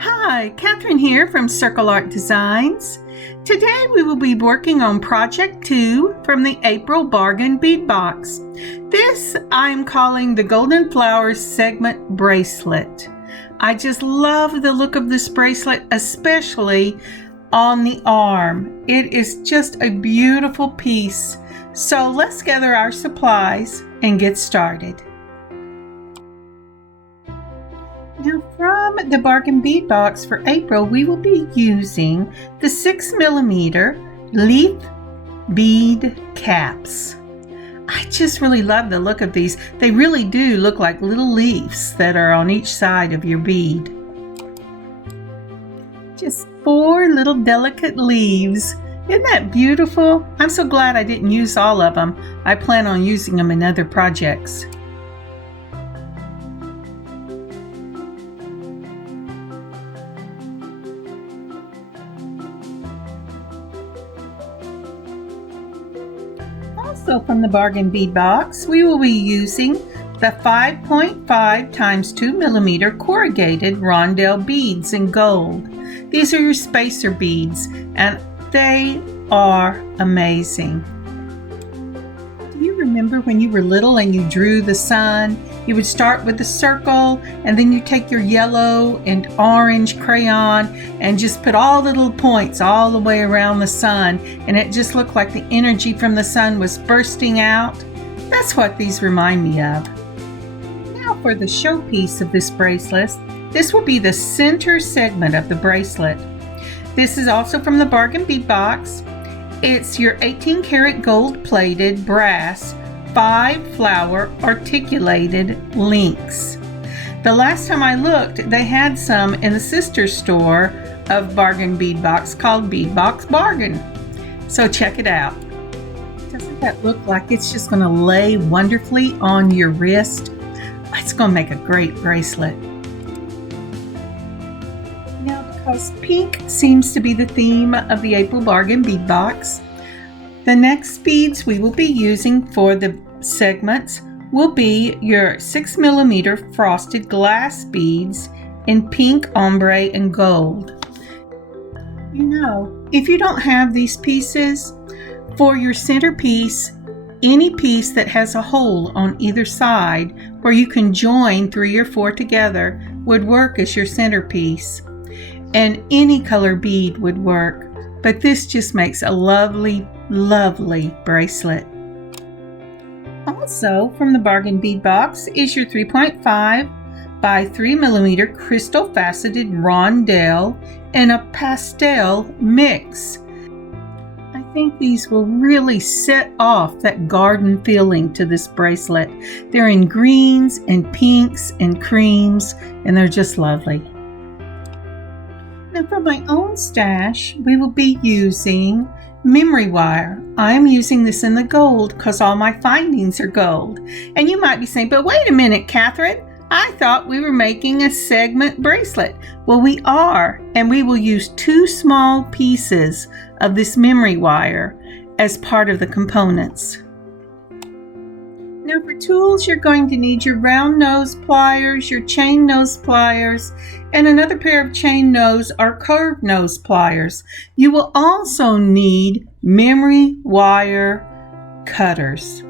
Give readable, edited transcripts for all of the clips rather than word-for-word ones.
Hi, Catherine here from Circle Art Designs. Today we will be working on Project 2 from the April Bargain Bead Box. This I am calling the Golden Flowers Segment Bracelet. I just love the look of this bracelet, especially on the arm. It is just a beautiful piece. So let's gather our supplies and get started. Now from the Bargain Bead Box for April, we will be using the 6mm leaf bead caps. I just really love the look of these. They really do look like little leaves that are on each side of your bead. Just 4 little delicate leaves. Isn't that beautiful? I'm so glad I didn't use all of them. I plan on using them in other projects. Also from the Bargain Bead Box, we will be using the 5.5 x 2mm corrugated rondelle beads in gold. These are your spacer beads and they are amazing. Do you remember when you were little and you drew the sun? You would start with the circle and then you take your yellow and orange crayon and just put all the little points all the way around the sun, and it just looked like the energy from the sun was bursting out. That's what these remind me of. Now for the showpiece of this bracelet, this will be the center segment of the bracelet. This is also from the Bargain Bead Box. It's your 18 karat gold plated brass 5 flower articulated links. The last time I looked, they had some in the sister store of Bargain Bead Box called Bead Box Bargain. So check it out. Doesn't that look like it's just going to lay wonderfully on your wrist? It's going to make a great bracelet. Now, because pink seems to be the theme of the April Bargain Bead Box, the next beads we will be using for the segments will be your 6mm frosted glass beads in pink, ombre, and gold. You know, if you don't have these pieces, for your centerpiece, any piece that has a hole on either side where you can join 3 or 4 together would work as your centerpiece. And any color bead would work, but this just makes a lovely bracelet. Also from the Bargain Bead Box is your 3.5 by 3mm crystal faceted rondelle in a pastel mix. I think these will really set off that garden feeling to this bracelet. They're in greens and pinks and creams, and they're just lovely. Now for my own stash, we will be using memory wire. I'm using this in the gold because all my findings are gold. And you might be saying, but wait a minute, Catherine, I thought we were making a segment bracelet. Well, we are, and we will use 2 small pieces of this memory wire as part of the components. Now for tools, you're going to need your round nose pliers, your chain nose pliers, and another pair of chain nose or curved nose pliers. You will also need memory wire cutters.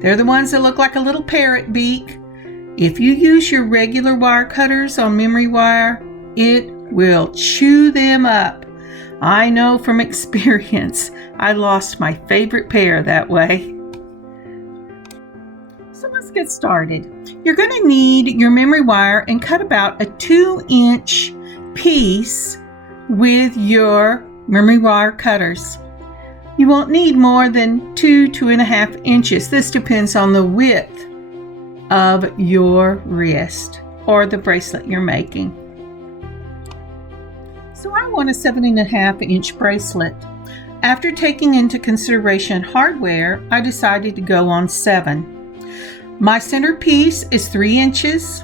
They're the ones that look like a little parrot beak. If you use your regular wire cutters on memory wire, it will chew them up. I know from experience. I lost my favorite pair that way. So let's get started. You're going to need your memory wire and cut about a 2-inch piece with your memory wire cutters. You won't need more than 2.5 inches. This depends on the width of your wrist or the bracelet you're making. So I want a 7.5-inch bracelet. After taking into consideration hardware, I decided to go on 7. My centerpiece is 3 inches.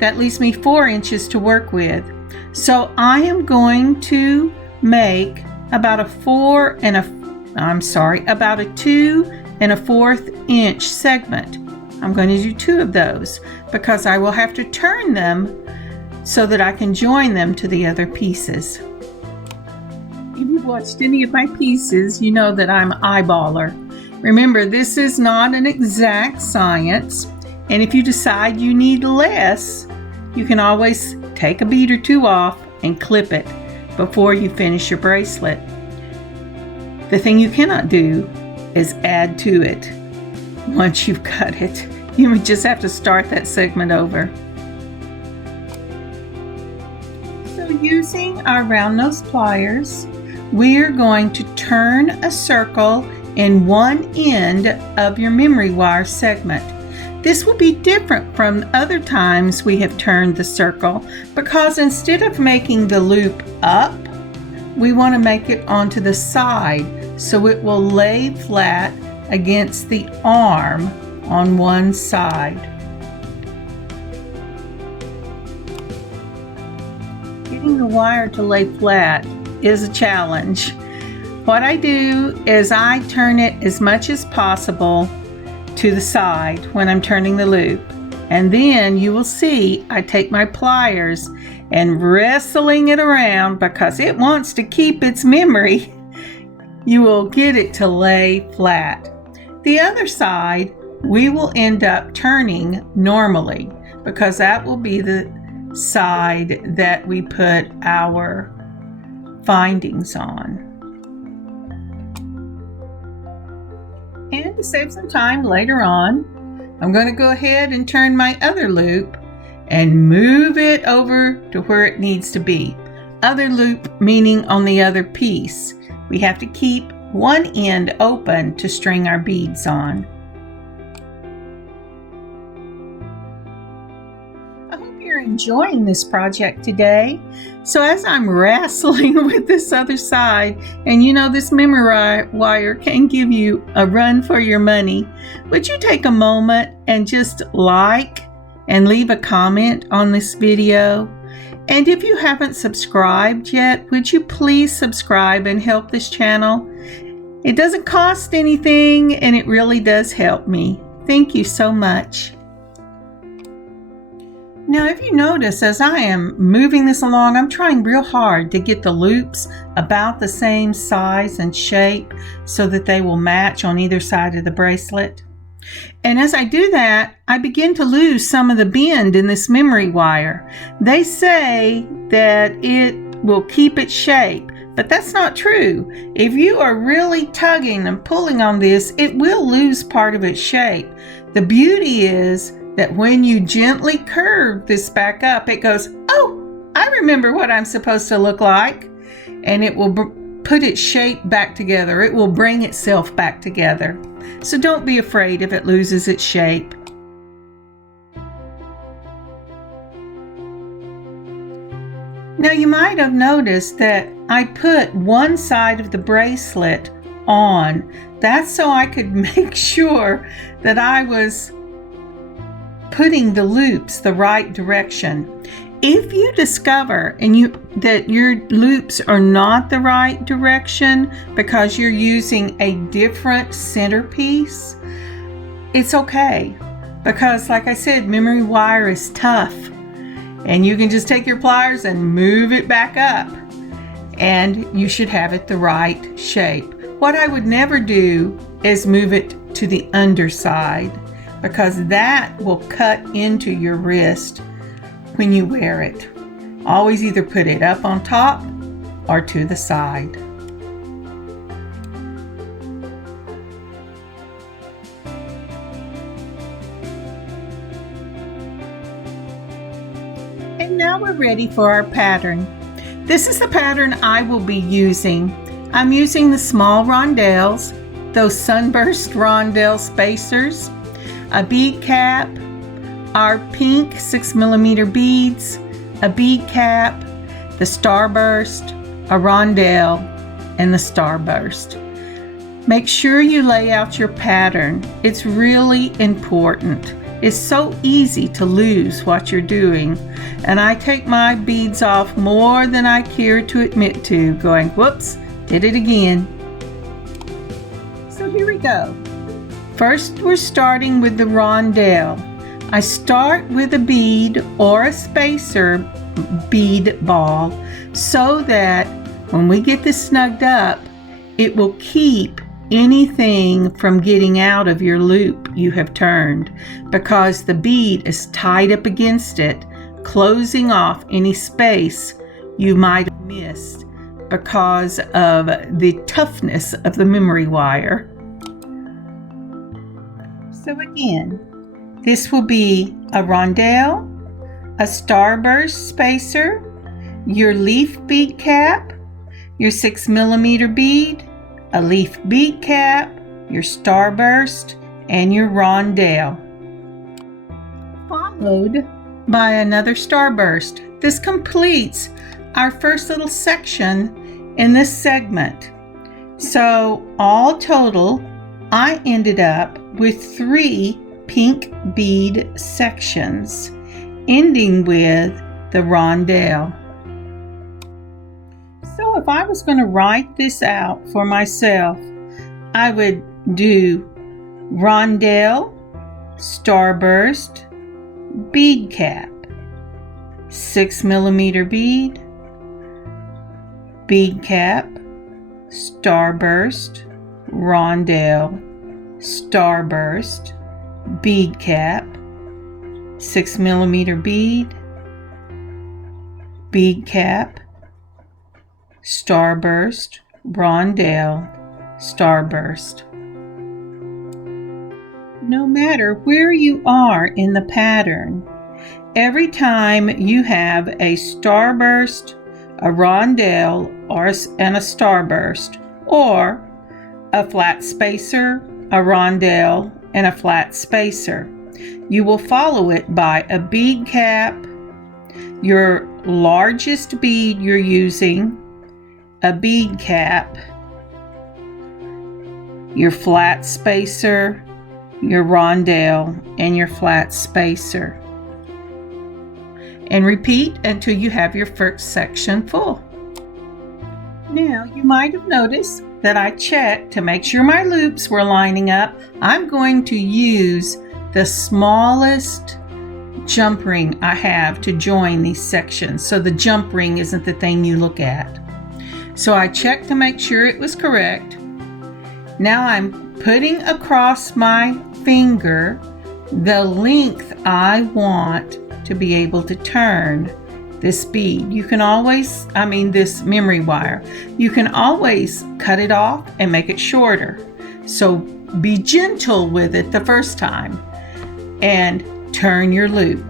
That leaves me 4 inches to work with. So I am going to make about a 2 1/4 inch segment. I'm going to do 2 of those because I will have to turn them so that I can join them to the other pieces. If you've watched any of my pieces, you know that I'm eyeballer. Remember, this is not an exact science, and if you decide you need less, you can always take a bead or two off and clip it before you finish your bracelet. The thing you cannot do is add to it once you've cut it. You would just have to start that segment over. So using our round nose pliers, we're going to turn a circle in one end of your memory wire segment. This will be different from other times we have turned the circle because instead of making the loop up, we want to make it onto the side so it will lay flat against the arm on one side. Getting the wire to lay flat is a challenge. What I do is I turn it as much as possible to the side when I'm turning the loop, and then you will see I take my pliers and wrestling it around because it wants to keep its memory. You will get it to lay flat. The other side we will end up turning normally because that will be the side that we put our findings on. And to save some time later on, I'm going to go ahead and turn my other loop and move it over to where it needs to be. Other loop meaning on the other piece. We have to keep one end open to string our beads on. I hope you're enjoying this project today. So as I'm wrestling with this other side, and you know this memory wire can give you a run for your money, would you take a moment and just like and leave a comment on this video? And if you haven't subscribed yet, would you please subscribe and help this channel? It doesn't cost anything and it really does help me. Thank you so much. Now, if you notice, as I am moving this along, I'm trying real hard to get the loops about the same size and shape so that they will match on either side of the bracelet. And as I do that, I begin to lose some of the bend in this memory wire. They say that it will keep its shape, but that's not true. If you are really tugging and pulling on this, it will lose part of its shape. The beauty is that when you gently curve this back up, it goes, oh, I remember what I'm supposed to look like. And it will put its shape back together. It will bring itself back together. So don't be afraid if it loses its shape. Now you might have noticed that I put one side of the bracelet on. That's so I could make sure that I was putting the loops the right direction. If you discover that your loops are not the right direction because you're using a different centerpiece, it's okay. Because like I said, memory wire is tough. And you can just take your pliers and move it back up. And you should have it the right shape. What I would never do is move it to the underside, because that will cut into your wrist when you wear it. Always either put it up on top or to the side. And now we're ready for our pattern. This is the pattern I will be using. I'm using the small rondelles, those sunburst rondelle spacers, a bead cap, our pink 6mm beads, a bead cap, the starburst, a rondelle, and the starburst. Make sure you lay out your pattern. It's really important. It's so easy to lose what you're doing, and I take my beads off more than I care to admit to, going, whoops, did it again. So here we go. First, we're starting with the rondelle. I start with a bead or a spacer bead ball so that when we get this snugged up, it will keep anything from getting out of your loop you have turned, because the bead is tied up against it, closing off any space you might have missed because of the toughness of the memory wire. So again, this will be a rondelle, a starburst spacer, your leaf bead cap, your 6mm bead, a leaf bead cap, your starburst, and your rondelle, followed by another starburst. This completes our first little section in this segment. So all total, I ended up with 3 pink bead sections, ending with the rondelle. So if I was going to write this out for myself, I would do rondelle, starburst, bead cap, 6mm bead, bead cap, starburst, rondelle, starburst, bead cap, 6mm bead, bead cap, starburst, rondelle, starburst. No matter where you are in the pattern, every time you have a starburst, a rondelle, and a starburst, or a flat spacer, a rondelle, and a flat spacer, you will follow it by a bead cap, your largest bead you're using, a bead cap, your flat spacer, your rondelle, and your flat spacer. And repeat until you have your first section full. Now, you might have noticed that I checked to make sure my loops were lining up. I'm going to use the smallest jump ring I have to join these sections, so the jump ring isn't the thing you look at. So I checked to make sure it was correct. Now I'm putting across my finger the length I want to be able to turn this bead. You can always, this memory wire, you can always cut it off and make it shorter. So be gentle with it the first time and turn your loop.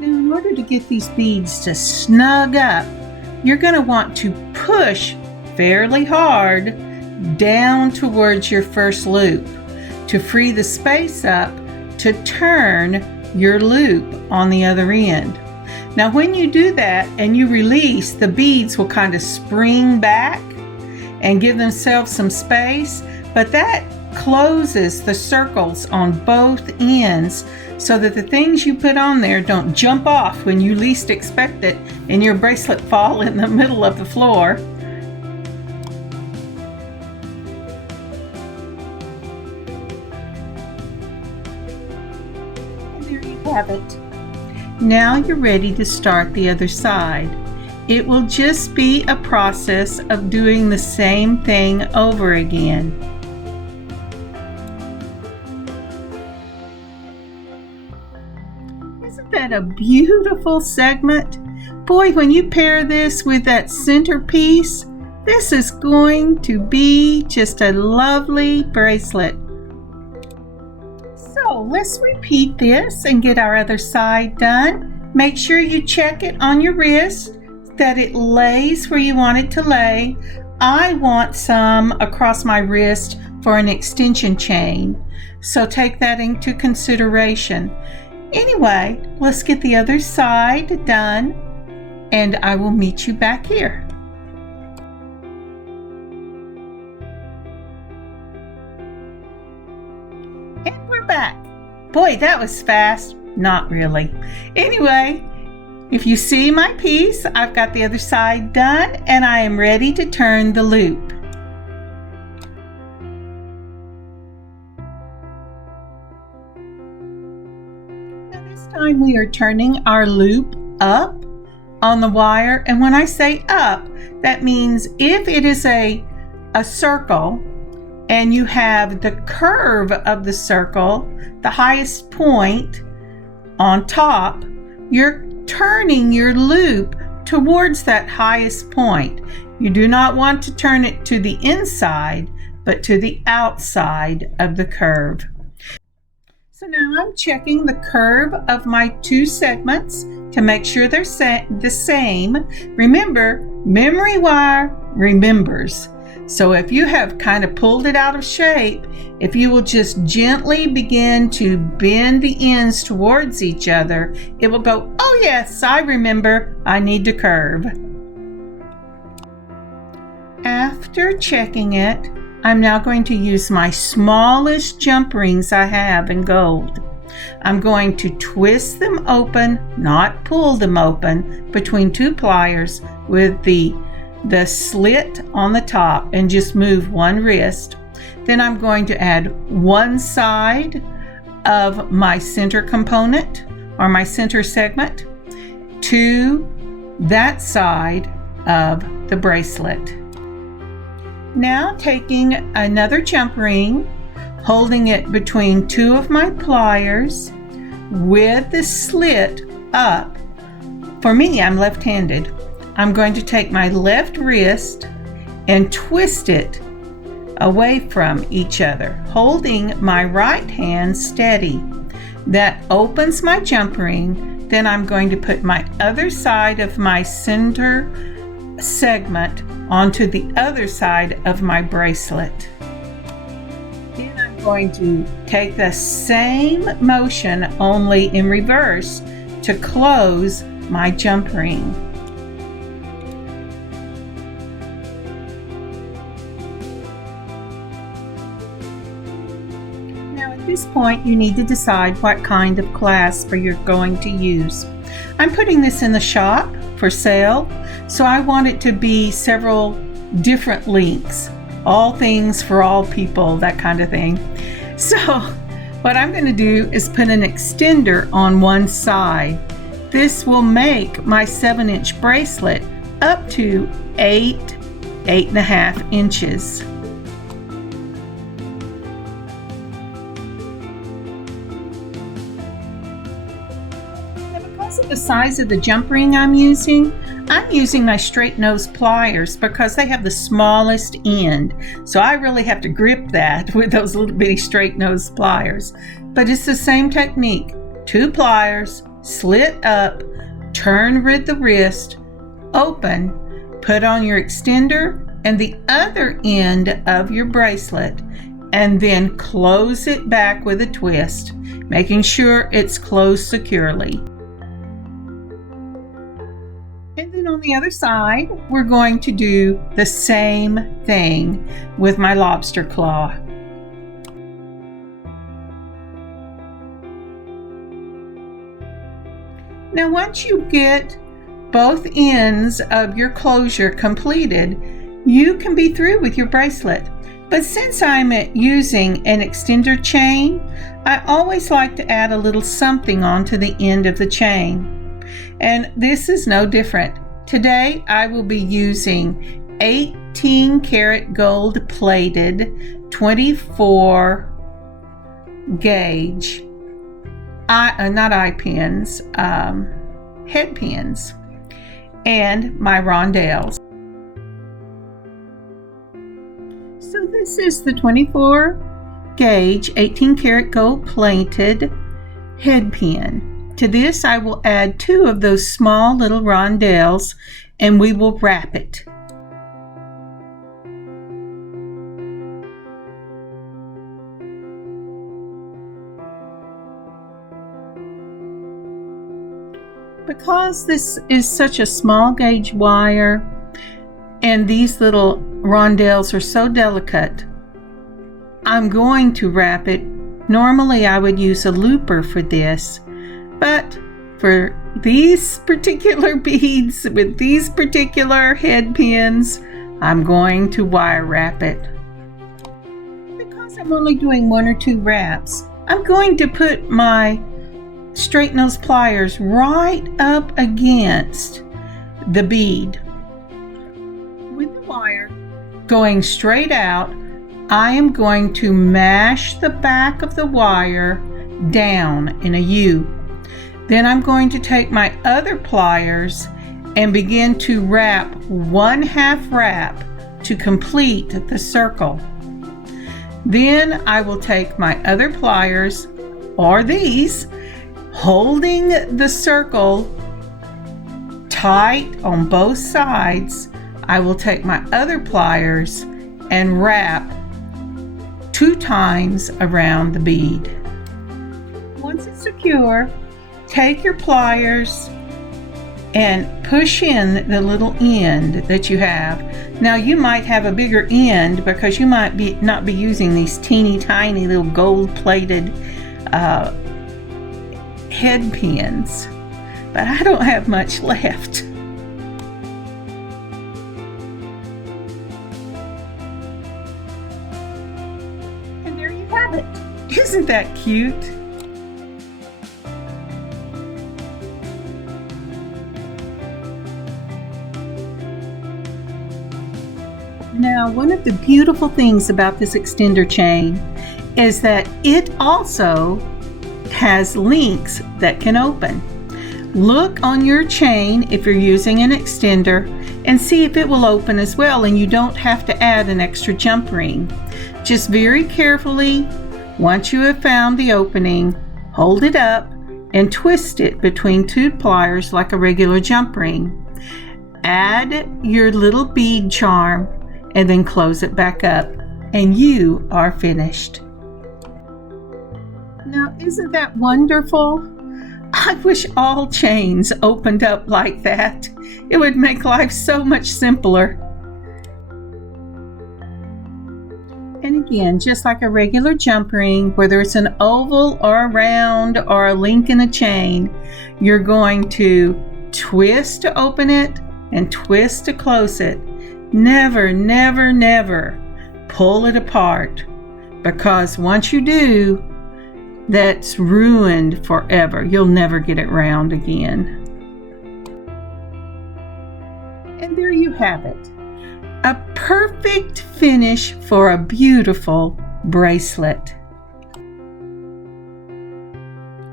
Now, in order to get these beads to snug up, you're going to want to push fairly hard down towards your first loop to free the space up to turn your loop on the other end. Now when you do that and you release, the beads will kind of spring back and give themselves some space, but that closes the circles on both ends so that the things you put on there don't jump off when you least expect it and your bracelet fall in the middle of the floor. Have it. Now you're ready to start the other side. It will just be a process of doing the same thing over again. Isn't that a beautiful segment? Boy, when you pair this with that centerpiece, this is going to be just a lovely bracelet. So let's repeat this and get our other side done. Make sure you check it on your wrist that it lays where you want it to lay. I want some across my wrist for an extension chain, so take that into consideration. Anyway, let's get the other side done and I will meet you back here. And we're back. Boy, that was fast. Not really. Anyway, if you see my piece, I've got the other side done and I am ready to turn the loop. Now this time time we are turning our loop up on the wire, and when I say up, that means if it is a circle and you have the curve of the circle, the highest point on top, you're turning your loop towards that highest point. You do not want to turn it to the inside, but to the outside of the curve. So now I'm checking the curve of my two segments to make sure they're the same. Remember, memory wire remembers. So if you have kind of pulled it out of shape, if you will just gently begin to bend the ends towards each other, it will go, oh yes, I remember, I need to curve. After checking it, I'm now going to use my smallest jump rings I have in gold. I'm going to twist them open, not pull them open, between two pliers with the slit on the top, and just move one wrist. Then I'm going to add one side of my center component or my center segment to that side of the bracelet. Now taking another jump ring, holding it between two of my pliers with the slit up. For me, I'm left-handed. I'm going to take my left wrist and twist it away from each other, holding my right hand steady. That opens my jump ring. Then I'm going to put my other side of my center segment onto the other side of my bracelet. Then I'm going to take the same motion, only in reverse, to close my jump ring. At this point, you need to decide what kind of clasp you're going to use. I'm putting this in the shop for sale, so I want it to be several different lengths, all things for all people, that kind of thing. So what I'm going to do is put an extender on one side. This will make my 7-inch bracelet up to 8.5 inches. Because of the size of the jump ring I'm using my straight nose pliers because they have the smallest end. So I really have to grip that with those little bitty straight nose pliers. But it's the same technique. 2 pliers, slit up, turn with the wrist, open, put on your extender and the other end of your bracelet, and then close it back with a twist, making sure it's closed securely. And then on the other side, we're going to do the same thing with my lobster claw. Now, once you get both ends of your closure completed, you can be through with your bracelet. But since I'm using an extender chain, I always like to add a little something onto the end of the chain. And this is no different. Today I will be using 18 karat gold plated 24 gauge, not eye pins, head pins, and my rondelles. So this is the 24 gauge 18 karat gold plated head pin. To this, I will add 2 of those small little rondelles, and we will wrap it. Because this is such a small gauge wire, and these little rondelles are so delicate, I'm going to wrap it. Normally, I would use a looper for this. But for these particular beads with these particular head pins, I'm going to wire wrap it. Because I'm only doing 1 or 2 wraps, I'm going to put my straighten those pliers right up against the bead. With the wire going straight out, I am going to mash the back of the wire down in a U. Then I'm going to take my other pliers and begin to wrap 1/2 wrap to complete the circle. Then I will take my other pliers, or these, holding the circle tight on both sides. I will take my other pliers and wrap 2 times around the bead. Once it's secure, take your pliers and push in the little end that you have. Now you might have a bigger end because you might not be using these teeny tiny little gold plated head pins, but I don't have much left. And there you have it. Isn't that cute? Now, one of the beautiful things about this extender chain is that it also has links that can open. Look on your chain if you're using an extender and see if it will open as well, and you don't have to add an extra jump ring. Just very carefully, once you have found the opening, hold it up and twist it between 2 pliers like a regular jump ring. Add your little bead charm and then close it back up, and you are finished. Now, isn't that wonderful? I wish all chains opened up like that. It would make life so much simpler. And again, just like a regular jump ring, whether it's an oval or a round or a link in a chain, you're going to twist to open it and twist to close it. Never, never, never pull it apart, because once you do, that's ruined forever. You'll never get it round again. And there you have it. A perfect finish for a beautiful bracelet.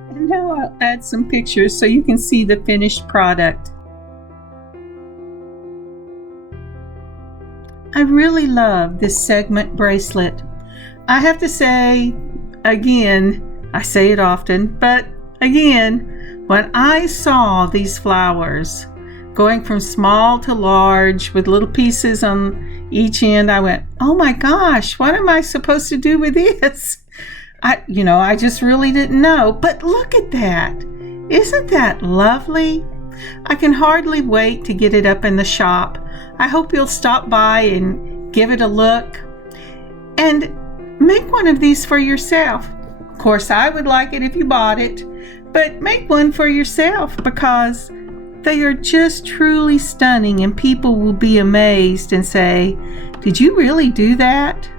And now I'll add some pictures so you can see the finished product. I really love this segment bracelet. I have to say, again, I say it often, but again, when I saw these flowers going from small to large with little pieces on each end, I went, oh my gosh, what am I supposed to do with this? I just really didn't know. But look at that. Isn't that lovely? I can hardly wait to get it up in the shop. I hope you'll stop by and give it a look and make one of these for yourself. Of course, I would like it if you bought it, but make one for yourself because they are just truly stunning, and people will be amazed and say, did you really do that?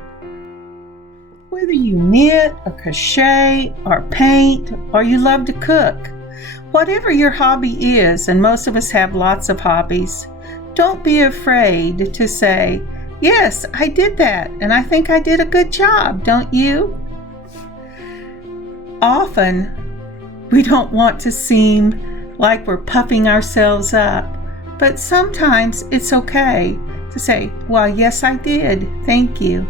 Whether you knit or crochet or paint or you love to cook, whatever your hobby is, and most of us have lots of hobbies, don't be afraid to say, yes, I did that, and I think I did a good job, don't you? Often, we don't want to seem like we're puffing ourselves up, but sometimes it's okay to say, well, yes, I did. Thank you.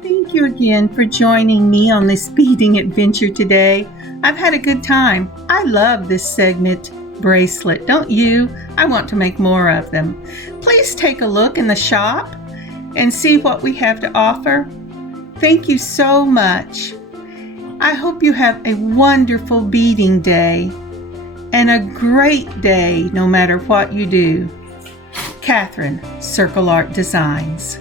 Thank you again for joining me on this beading adventure today. I've had a good time. I love this segment bracelet, don't you? I want to make more of them. Please take a look in the shop and see what we have to offer. Thank you so much. I hope you have a wonderful beading day and a great day no matter what you do. Catherine, Circle Art Designs.